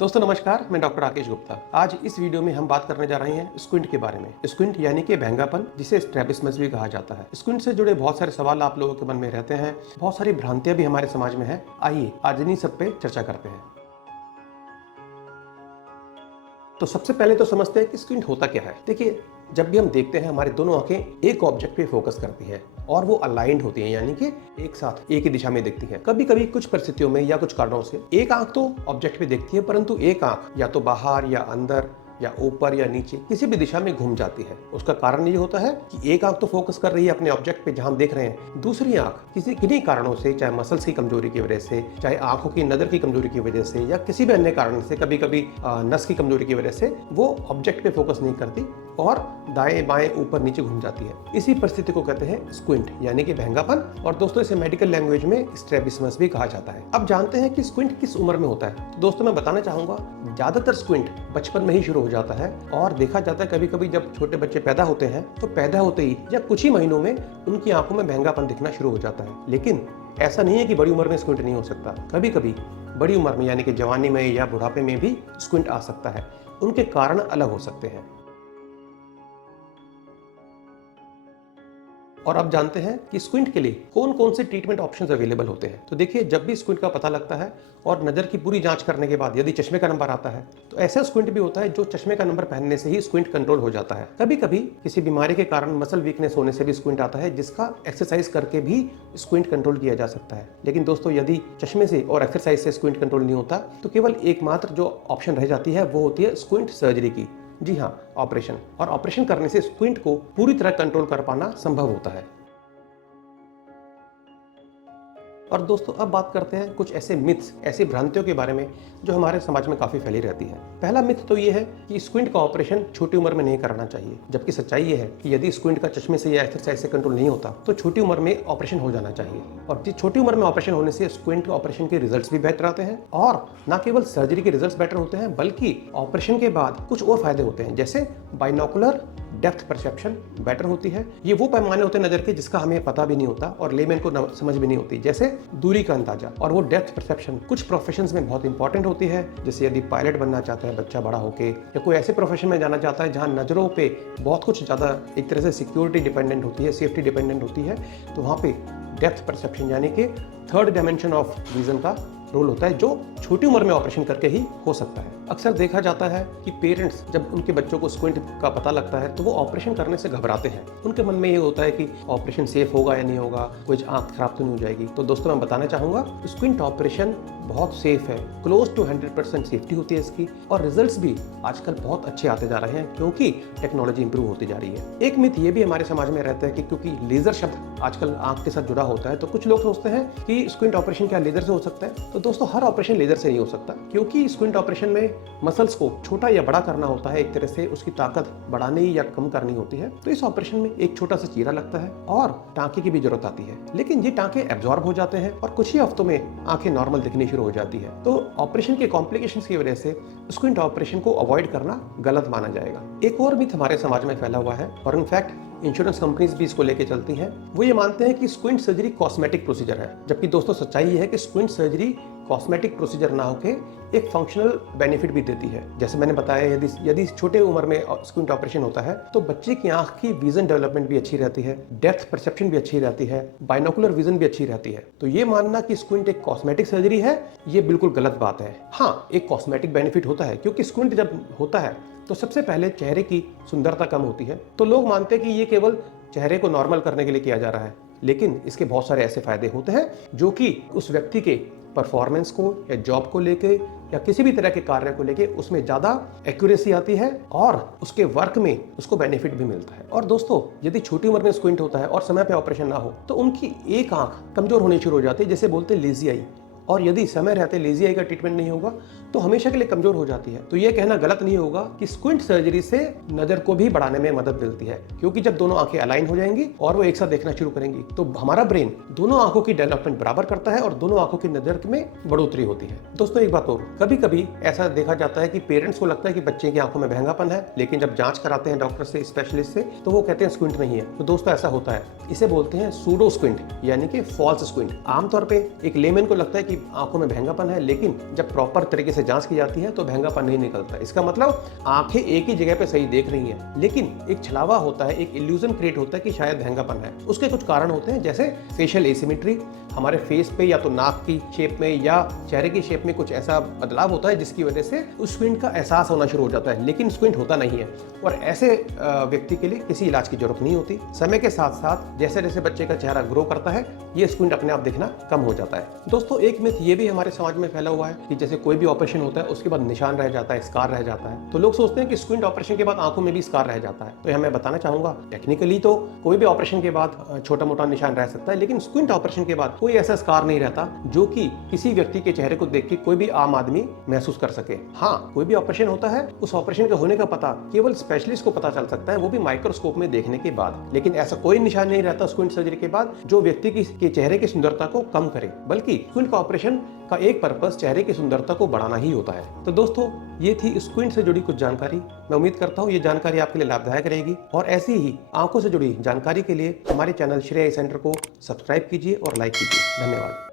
दोस्तों नमस्कार, मैं डॉक्टर राकेश गुप्ता। आज इस वीडियो में हम बात करने जा रहे हैं स्क्विंट के बारे में। स्क्विंट यानी कि बहंगापन, जिसे स्ट्रैबिस्मस भी कहा जाता है। स्क्विंट से जुड़े बहुत सारे सवाल आप लोगों के मन में रहते हैं, बहुत सारी भ्रांतियां भी हमारे समाज में है। आइए आज इन्हीं सब पे चर्चा करते हैं। तो सबसे पहले तो समझते हैं कि स्क्विंट होता क्या है। देखिए, जब भी हम देखते हैं हमारी दोनों आंखें एक ऑब्जेक्ट पे फोकस करती है और वो अलाइंड होती हैं, यानी कि एक साथ एक ही दिशा में देखती हैं। कभी कभी कुछ परिस्थितियों में या कुछ कारणों से एक आंख तो ऑब्जेक्ट पे देखती है, परंतु एक आंख या तो बाहर या अंदर या ऊपर या नीचे किसी भी दिशा में घूम जाती है। उसका कारण ये होता है कि एक आंख तो फोकस कर रही है अपने ऑब्जेक्ट पे जहां हम देख रहे हैं, दूसरी आंख किन्हीं कारणों से, चाहे मसल्स की कमजोरी की वजह से, चाहे आंखों की नजर की कमजोरी की वजह से, या किसी भी अन्य कारण से, कभी कभी नस की कमजोरी की वजह से वो ऑब्जेक्ट पे फोकस नहीं करती और दाएं बाएं ऊपर नीचे घूम जाती है। इसी परिस्थिति को कहते हैं स्क्विंट यानी कि बहंगापन, और दोस्तों इसे मेडिकल लैंग्वेज में स्ट्रैबिस्मस भी कहा जाता है। अब जानते हैं कि स्क्विंट किस उम्र में होता है। तो दोस्तों मैं बताना चाहूंगा, ज्यादातर स्क्विंट बचपन में ही शुरू हो जाता है और देखा जाता है कभी कभी जब छोटे बच्चे पैदा होते हैं तो पैदा होते ही या कुछ ही महीनों में उनकी आंखों में बहंगापन दिखना शुरू हो जाता है। लेकिन ऐसा नहीं है कि बड़ी उम्र में स्क्विंट नहीं हो सकता। कभी कभी बड़ी उम्र में यानी कि जवानी में या बुढ़ापे में भी स्क्विंट आ सकता है। उनके कारण अलग हो सकते हैं। और अब जानते हैं कि स्क्विंट के लिए कौन कौन से ट्रीटमेंट ऑप्शंस अवेलेबल होते हैं। तो देखिए, जब भी स्क्विंट का पता लगता है और नज़र की पूरी जांच करने के बाद यदि चश्मे का नंबर आता है, तो ऐसा स्क्विंट भी होता है जो चश्मे का नंबर पहनने से ही स्क्विंट कंट्रोल हो जाता है। कभी कभी किसी बीमारी के कारण मसल वीकनेस होने से भी स्क्विंट आता है, जिसका एक्सरसाइज करके भी स्क्विंट कंट्रोल किया जा सकता है। लेकिन दोस्तों, यदि चश्मे से और एक्सरसाइज से स्क्विंट कंट्रोल नहीं होता तो केवल एकमात्र जो ऑप्शन रह जाती है वो होती है स्क्विंट सर्जरी की। जी हाँ, ऑपरेशन। और ऑपरेशन करने से स्क्विंट को पूरी तरह कंट्रोल कर पाना संभव होता है। और दोस्तों अब बात करते हैं कुछ ऐसे मिथ्स, ऐसी भ्रांतियों के बारे में जो हमारे समाज में काफी फैली रहती है। पहला मिथ तो ये है कि स्क्विंट का ऑपरेशन छोटी उम्र में नहीं कराना चाहिए, जबकि सच्चाई ये है कि यदि स्क्विंट का चश्मे से या एक्सरसाइज से कंट्रोल नहीं होता तो छोटी उम्र में ऑपरेशन हो जाना चाहिए। और छोटी उम्र में ऑपरेशन होने से स्क्विंट ऑपरेशन के रिजल्ट्स भी बेहतर आते हैं, और न केवल सर्जरी के रिजल्ट्स बेटर होते हैं बल्कि ऑपरेशन के बाद कुछ और फायदे होते हैं, जैसे बाइनोकुलर डेप्थ परसेप्शन बेटर होती है। ये वो पैमाने होते हैं नजर के जिसका हमें पता भी नहीं होता और लेमैन को समझ भी नहीं होती, जैसे दूरी का अंदाजा। और वो डेप्थ परसेप्शन कुछ प्रोफेशंस में बहुत इंपॉर्टेंट होती है, जैसे यदि पायलट बनना चाहता है बच्चा बड़ा होके, या कोई ऐसे प्रोफेशन में जाना चाहता है जहां नजरों पे बहुत कुछ ज्यादा एक तरह से सिक्योरिटी डिपेंडेंट होती है, सेफ्टी डिपेंडेंट होती है, तो वहां पे डेप्थ परसेप्शन यानी कि थर्ड डायमेंशन ऑफ विजन का रोल होता है, जो छोटी उम्र में ऑपरेशन करके ही हो सकता है। अक्सर देखा जाता है कि पेरेंट्स जब उनके बच्चों को स्क्विंट का पता लगता है तो वो ऑपरेशन करने से घबराते हैं। उनके मन में ये होता है कि ऑपरेशन सेफ होगा या नहीं होगा, कोई आंख खराब तो नहीं हो जाएगी। तो दोस्तों मैं बताना चाहूंगा, स्क्विंट ऑपरेशन बहुत सेफ है, क्लोज टू 100% सेफ्टी होती है इसकी, और रिजल्ट्स भी आजकल बहुत अच्छे आते जा रहे हैं क्योंकि टेक्नोलॉजी इंप्रूव होती जा रही है। एक मिथ ये भी हमारे समाज में रहता है कि क्योंकि लेजर शब्द आजकल आंख के साथ जुड़ा होता है तो कुछ लोग सोचते हैं कि स्क्विंट ऑपरेशन क्या लेजर से हो सकता है। तो दोस्तों हर ऑपरेशन लेजर से नहीं हो सकता, क्योंकि स्क्विंट ऑपरेशन में मसल्स को छोटा या बड़ा करना होता है, एक तरह से उसकी ताकत बढ़ाने या कम करनी होती है। तो इस ऑपरेशन में एक छोटा सा चीरा लगता है और टांके की भी जरूरत आती है, लेकिन ये टांके एब्जॉर्ब हो जाते हैं और कुछ ही हफ्तों में आंखें नॉर्मल दिखनी शुरू हो जाती है। तो ऑपरेशन के कॉम्प्लिकेशंस की वजह से स्क्विंट ऑपरेशन को अवॉइड करना गलत माना जाएगा। एक और मिथ हमारे समाज में फैला हुआ है, और इनफैक्ट इंश्योरेंस कंपनीज भी इसको लेके चलती हैं। वो ये मानते हैं कि स्क्विंट सर्जरी कॉस्मेटिक प्रोसीजर है, जबकि दोस्तों सच्चाई ये है कि स्क्विंट सर्जरी कॉस्मेटिक प्रोसीजर ना होके एक फंक्शनल बेनिफिट भी देती है। जैसे मैंने बताया, यदि छोटे उम्र में स्क्विंट ऑपरेशन होता है तो बच्चे की आंख की विजन डेवलपमेंट भी अच्छी रहती है, डेप्थ परसेप्शन भी अच्छी रहती है, बाइनोकुलर विजन भी अच्छी रहती है। तो ये मानना कि स्क्विंट एक कॉस्मेटिक सर्जरी है, ये बिल्कुल गलत बात है। हाँ, एक कॉस्मेटिक बेनिफिट होता है, क्योंकि स्क्विंट जब होता है तो सबसे पहले चेहरे की सुंदरता कम होती है, तो लोग मानते हैं कि ये केवल चेहरे को नॉर्मल करने के लिए किया जा रहा है, लेकिन इसके बहुत सारे ऐसे फायदे होते हैं जो कि उस व्यक्ति के परफॉर्मेंस को या जॉब को लेके या किसी भी तरह के कार्य को लेके उसमें ज्यादा एक्यूरेसी आती है और उसके वर्क में उसको बेनिफिट भी मिलता है। और दोस्तों यदि छोटी उम्र में स्क्विंट होता है और समय पे ऑपरेशन ना हो तो उनकी एक आंख कमजोर होनी शुरू हो जाती है, जैसे बोलते हैं लेजी आई, और यदि समय रहते लेजी आई का ट्रीटमेंट नहीं होगा तो हमेशा के लिए कमजोर हो जाती है। तो यह कहना गलत नहीं होगा कि स्क्विंट सर्जरी से नजर को भी बढ़ाने में मदद मिलती है, क्योंकि जब दोनों आंखें अलाइन हो जाएंगी और वो एक साथ देखना शुरू करेंगी तो हमारा ब्रेन दोनों आंखों की डेवलपमेंट बराबर करता है और दोनों आंखों की नजर में बढ़ोतरी होती है। दोस्तों एक बात और, कभी कभी ऐसा देखा जाता है कि पेरेंट्स को लगता है कि बच्चे की आंखों में बहंगापन है, लेकिन जब जांच कराते हैं डॉक्टर से, स्पेशलिस्ट से, तो वो कहते हैं स्क्विंट नहीं है। तो दोस्तों ऐसा होता है, इसे बोलते हैं सूडो स्क्विंट यानी कि फॉल्स स्क्विंट। आमतौर पर एक लेमैन को लगता है कि आंखों में बहंगापन है, लेकिन जब प्रॉपर तरीके से से जांच की जाती है तो महंगापन नहीं निकलता। इसका मतलब आंखें एक ही जगह पे सही देख रही हैं, लेकिन एक छलावा होता है, एक इल्यूजन क्रिएट होता है कि शायद महंगापन है। उसके कुछ कारण होते हैं, जैसे फेशियल एसिमेट्री, हमारे फेस पे या तो नाक की शेप में या चेहरे की शेप में कुछ ऐसा बदलाव होता है जिसकी वजह से उस स्क्विंट का एहसास होना शुरू हो जाता है, लेकिन स्क्विंट होता नहीं है। और ऐसे व्यक्ति के लिए किसी इलाज की जरूरत नहीं होती। समय के साथ साथ जैसे जैसे बच्चे का चेहरा ग्रो करता है, ये स्क्विंट अपने आप दिखना कम हो जाता है। दोस्तों, एक मिथ ये भी हमारे समाज में फैला हुआ है कि जैसे कोई भी ऑपरेशन होता है उसके बाद निशान रह जाता है, स्कार रह जाता है। तो लोग सोचते हैं कि स्क्विंट ऑपरेशन के बाद आंखों में भी स्कार रह जाता है। तो मैं बताना चाहूंगा, टेक्निकली तो कोई भी ऑपरेशन के बाद छोटा मोटा निशान रह सकता है, लेकिन स्क्विंट ऑपरेशन के बाद कोई ऐसा स्कार नहीं रहता जो कि किसी व्यक्ति के चेहरे को देख के कोई भी आम आदमी महसूस कर सके। हाँ, कोई भी ऑपरेशन होता है, उस ऑपरेशन के होने का पता केवल स्पेशलिस्ट को पता चल सकता है, वो भी माइक्रोस्कोप में देखने के बाद। लेकिन ऐसा कोई निशान नहीं रहता स्क्विंट सर्जरी के बाद जो व्यक्ति के चेहरे की सुंदरता को कम करे, बल्कि स्क्विंट का ऑपरेशन का एक पर्पस चेहरे की सुंदरता को बढ़ाना ही होता है। तो दोस्तों, ये थी स्क्विंट से जुड़ी कुछ जानकारी। मैं उम्मीद करता हूँ ये जानकारी आपके लिए लाभदायक रहेगी, और ऐसी ही आंखों से जुड़ी जानकारी के लिए हमारे चैनल श्रेय आई सेंटर को सब्सक्राइब कीजिए और लाइक कीजिए। धन्यवाद।